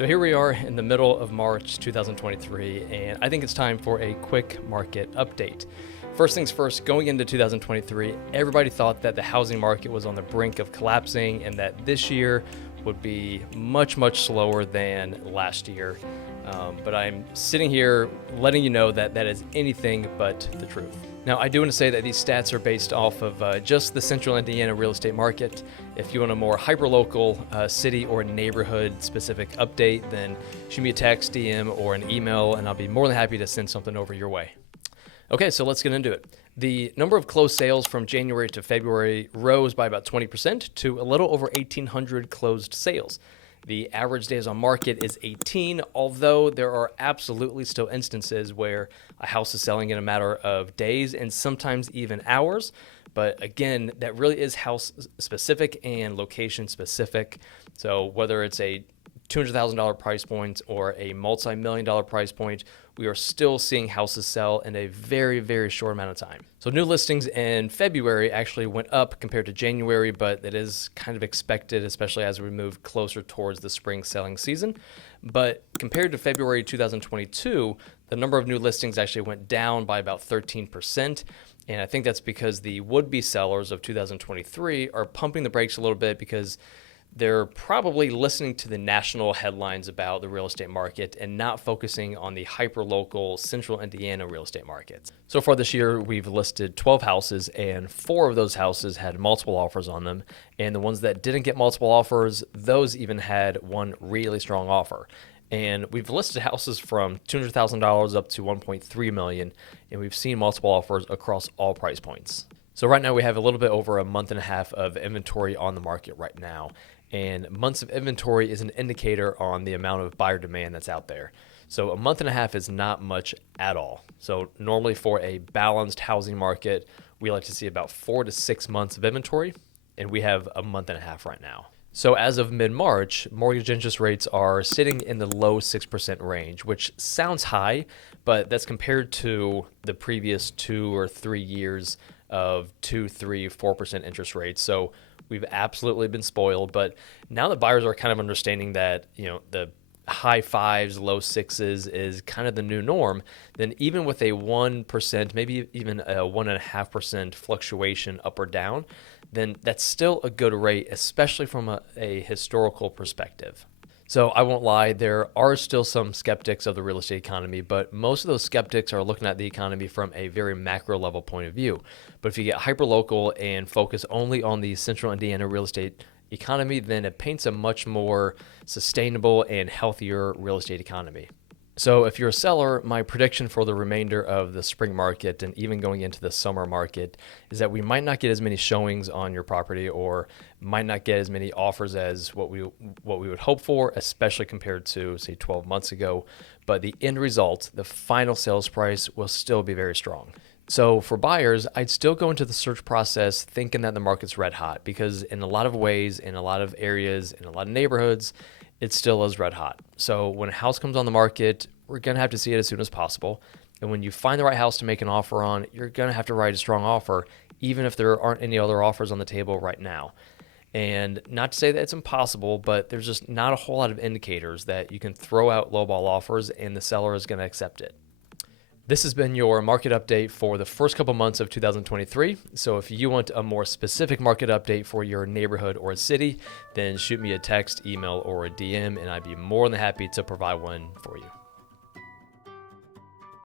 So here we are in the middle of March 2023, and I think it's time for a quick market update. First things first, going into 2023, everybody thought that the housing market was on the brink of collapsing and that this year would be much slower than last year. But I'm sitting here letting you know that that is anything but the truth. Now, I do want to say that these stats are based off of just the central Indiana real estate market. If you want a more hyperlocal city or neighborhood specific update, then shoot me a text, DM, or an email, and I'll be more than happy to send something over your way. Okay, so let's get into it. The number of closed sales from January to February rose by about 20% to a little over 1,800 closed sales. The average days on market is 18, although there are absolutely still instances where a house is selling in a matter of days and sometimes even hours. But again, that really is house specific and location specific. So whether it's a $200,000 price point or a multi-million-dollar price point, we are still seeing houses sell in a very short amount of time. So new listings in February actually went up compared to January, but that is kind of expected, especially as we move closer towards the spring selling season. But compared to February 2022, the number of new listings actually went down by about 13%. And I think that's because the would-be sellers of 2023 are pumping the brakes a little bit because they're probably listening to the national headlines about the real estate market and not focusing on the hyper-local central Indiana real estate markets. So far this year, we've listed 12 houses, and 4 of those houses had multiple offers on them. And the ones that didn't get multiple offers, those even had one really strong offer. And we've listed houses from $200,000 up to $1.3 million, and we've seen multiple offers across all price points. So right now we have a little bit over a month and a half of inventory on the market right now. And months of inventory is an indicator on the amount of buyer demand that's out there. So a month and a half is not much at all. So normally for a balanced housing market, we like to see about 4 to 6 months of inventory, and we have a month and a half right now. So as of mid-March, mortgage interest rates are sitting in the low 6% range, which sounds high, but that's compared to the previous 2 or 3 years of 2, 3, 4% interest rates. So we've absolutely been spoiled. But now that buyers are kind of understanding that, the high 5s, low 6s is kind of the new norm, then even with a 1%, maybe even a 1.5% fluctuation up or down, then that's still a good rate, especially from a historical perspective. So I won't lie, there are still some skeptics of the real estate economy, but most of those skeptics are looking at the economy from a very macro level point of view. But if you get hyper-local and focus only on the central Indiana real estate economy, then it paints a much more sustainable and healthier real estate economy. So if you're a seller, my prediction for the remainder of the spring market and even going into the summer market is that we might not get as many showings on your property or might not get as many offers as what we would hope for, especially compared to, say, 12 months ago. But the end result, the final sales price, will still be very strong. So for buyers, I'd still go into the search process thinking that the market's red hot because in a lot of ways, in a lot of areas, in a lot of neighborhoods, it still is red hot. So when a house comes on the market, we're going to have to see it as soon as possible. And when you find the right house to make an offer on, you're going to have to write a strong offer, even if there aren't any other offers on the table right now. And not to say that it's impossible, but there's just not a whole lot of indicators that you can throw out lowball offers and the seller is going to accept it. This has been your market update for the first couple months of 2023. So if you want a more specific market update for your neighborhood or city, then shoot me a text, email, or a DM, and I'd be more than happy to provide one for you.